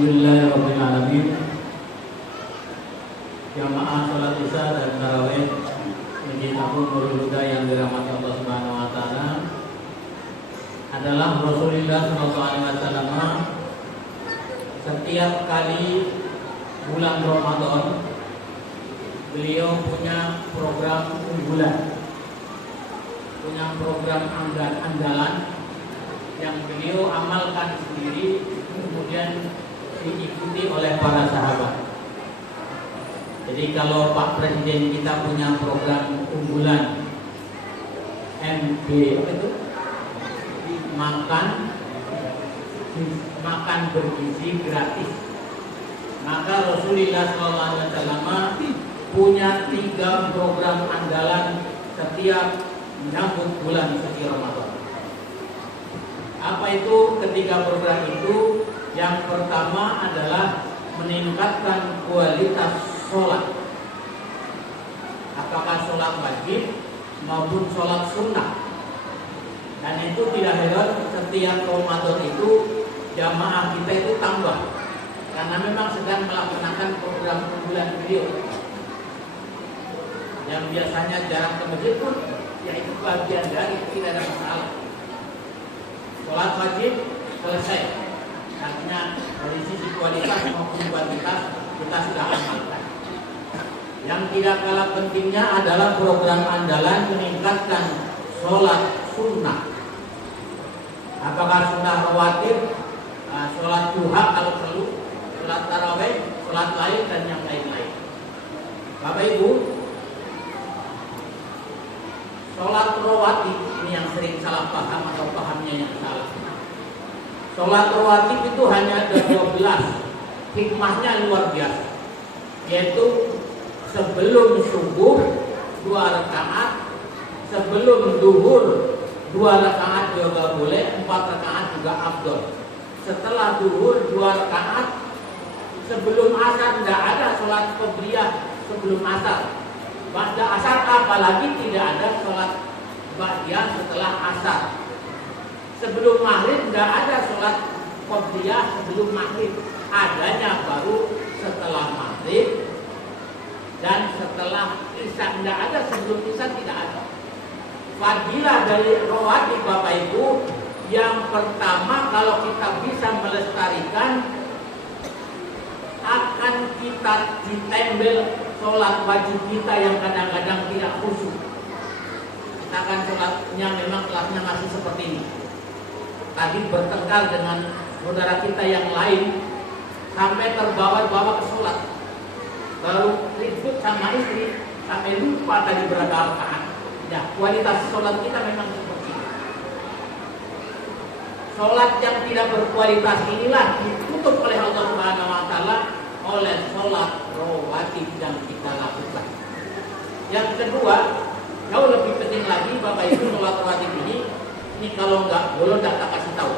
Alhamdulillahirrahmanirrahim. Jamaah salat isya dan tarawih Masjid Agung Nurul Huda yang dirahmati Allah Subhanahu wa taala adalah Rasulullah SAW. Setiap kali bulan Ramadan beliau punya program unggulan, punya program andalan yang beliau amalkan sendiri, kemudian diikuti oleh para sahabat. Jadi kalau Pak Presiden kita punya program unggulan MB itu makan bergizi gratis, maka Rasulullah SAW punya 3 program andalan setiap menyambut bulan suci Ramadan. Apa itu ketiga program itu? Yang pertama adalah meningkatkan kualitas sholat, apakah sholat wajib maupun sholat sunnah. Dan itu tidak heran, setiap Ramadan itu jamaah kita itu tambah, karena memang sedang melaksanakan program unggulan beliau. Yang biasanya jarang ke masjid pun, ya itu bagian dari, tidak ada masalah. Sholat wajib selesai, artinya dari sisi kualitas maupun kuantitas kita sudah amalkan. Yang tidak kalah pentingnya adalah program andalan meningkatkan sholat sunnah. Apakah sunnah rawatib, sholat duha kalau perlu, sholat tarawih, sholat lain dan yang lain-lain. Bapak Ibu, sholat rawatib ini yang sering salah paham atau pahamnya yang salah. Sholat rawatib itu hanya ada 12, hikmahnya luar biasa, yaitu sebelum subuh 2 rakaat, sebelum duhur 2 rakaat juga boleh, 4 rakaat juga afdol. Setelah duhur 2 rakaat, sebelum asar tidak ada sholat qobliyah sebelum asar. Ba'da asar apalagi tidak ada sholat ba'diyah setelah asar. Sebelum maghrib tidak ada sholat qobliyah sebelum maghrib, adanya baru setelah maghrib. Dan setelah isya tidak ada, sebelum isya tidak ada. Fadilah dari rawatib Bapak Ibu, yang pertama kalau kita bisa melestarikan, akan kita ditembel sholat wajib kita yang kadang-kadang tidak khusyuk. Kita akan sholatnya memang kelasnya masih seperti ini. Tadi bertengkar dengan saudara kita yang lain sampai terbawa-bawa ke sholat, baru ribut sama istri sampai lupa tadi berapa rakaat. Ya, kualitas sholat kita memang seperti ini. Sholat yang tidak berkualitas inilah ditutup oleh Allah Subhanahu wa taala oleh sholat rawatib yang kita lakukan. Yang kedua, jauh lebih penting lagi Bapak Ibu, sholat rawatib ini kalau nggak boleh tak kasih tahu.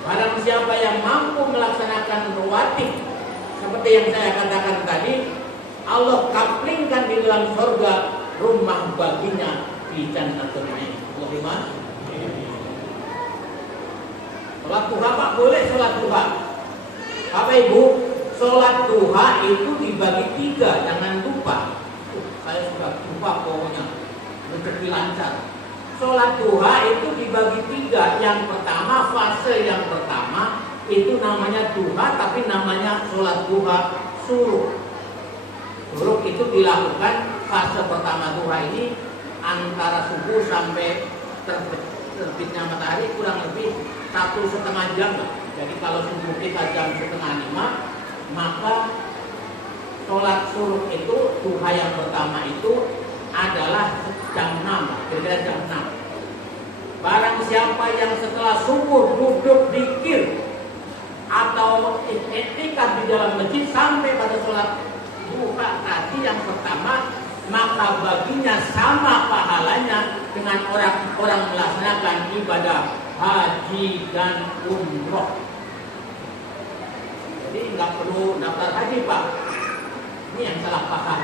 Barang siapa yang mampu melaksanakan rawatib seperti yang saya katakan tadi, Allah kaplingkan di dalam surga rumah baginya di Jannatul Na'im. Allahumma. Sholat duha Pak, boleh sholat duha. Bapak Ibu, sholat duha itu dibagi 3, jangan lupa. Saya sudah lupa pokoknya, rezeki lancar. Sholat duha itu dibagi 3. Yang pertama, fase yang pertama itu namanya duha, tapi namanya sholat duha suruh. Suruh itu dilakukan fase pertama duha ini antara subuh sampai terbitnya matahari kurang lebih 1,5 jam. Jadi kalau subuh kita jam 4:30, maka sholat suruh itu duha yang pertama itu adalah jam 6, kira-kira jam 6. Barang siapa yang setelah subuh duduk zikir atau iktikaf di dalam masjid sampai pada sholat duha tadi yang pertama, maka baginya sama pahalanya dengan orang melaksanakan ibadah haji dan umroh. Jadi nggak perlu daftar haji Pak, ini yang salah paham.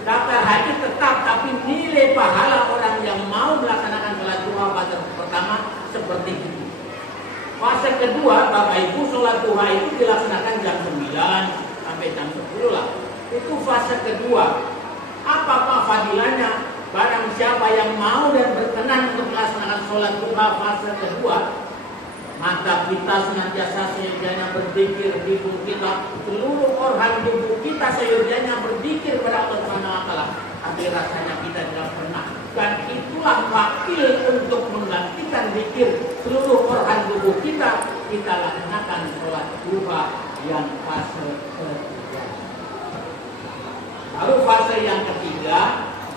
Daftar haji tetap, tapi nilai pahala orang yang mau melaksanakan sholat duha pada pertama seperti itu. Fase kedua, Bapak Ibu, sholat duha itu dilaksanakan jam 9 sampai jam 10 lah. Itu fase kedua. Apa fadilahnya? Barang siapa yang mau dan berkenan untuk melaksanakan sholat duha fase kedua, maka kita senantiasa seyogyanya berzikir, tubuh kita, seluruh organ tubuh kita seyogyanya berzikir pada Allah Subhanahu wa taala. Tapi rasanya kita tidak pernah. Dan itulah wakil untuk menggantikan zikir seluruh organ tubuh kita laksanakan sholat duha yang fase ketiga. Lalu fase yang ketiga,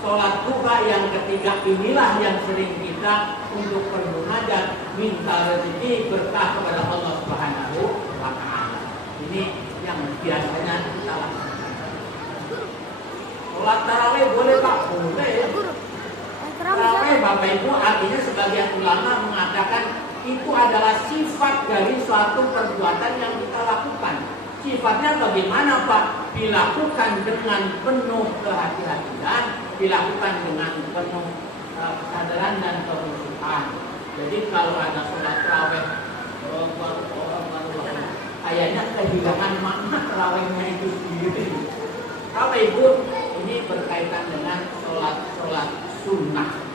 sholat duha yang ketiga inilah yang sering kita untuk bermunajat, minta rezeki berkah kepada Allah Subhanahu wa taala. Ini yang biasanya kita lakukan. Sholat tarawih boleh Pak? Boleh. Tarawih Bapak Ibu artinya sebagian ulama mengatakan itu adalah sifat dari suatu perbuatan yang kita lakukan. Sifatnya bagaimana Pak? Dilakukan dengan penuh kehati-hatian, dilakukan dengan penuh kesadaran dan kehusuan. Jadi kalau ada sholat tarawih kayaknya kehilangan makna tarawihnya itu sendiri. Bapak Ibu, ini berkaitan dengan sholat sunnah.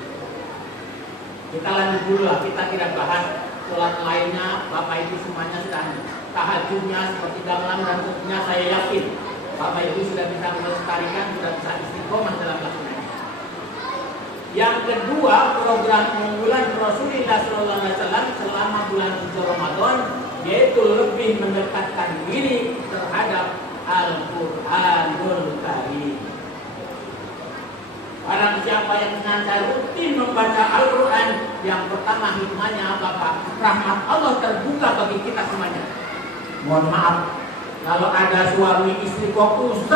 Kita lanjut dulu lah, kita tidak bahas sholat lainnya. Bapak Ibu semuanya sedang tahajudnya seperti gamelan dan tentunya saya yakin Bapak Ibu sudah bisa melestarikan, sudah bisa istiqomah dalam laksananya. Yang kedua, program unggulan Rasulullah SAW selama bulan suci Ramadan yaitu lebih mendekatkan diri terhadap Al-Quranul Karim. Barang siapa yang senantiasa rutin membaca Al-Quran, yang pertama hikmahnya Bapak, rahmat Allah terbuka bagi kita semuanya. Mohon maaf, kalau ada suami istri fokus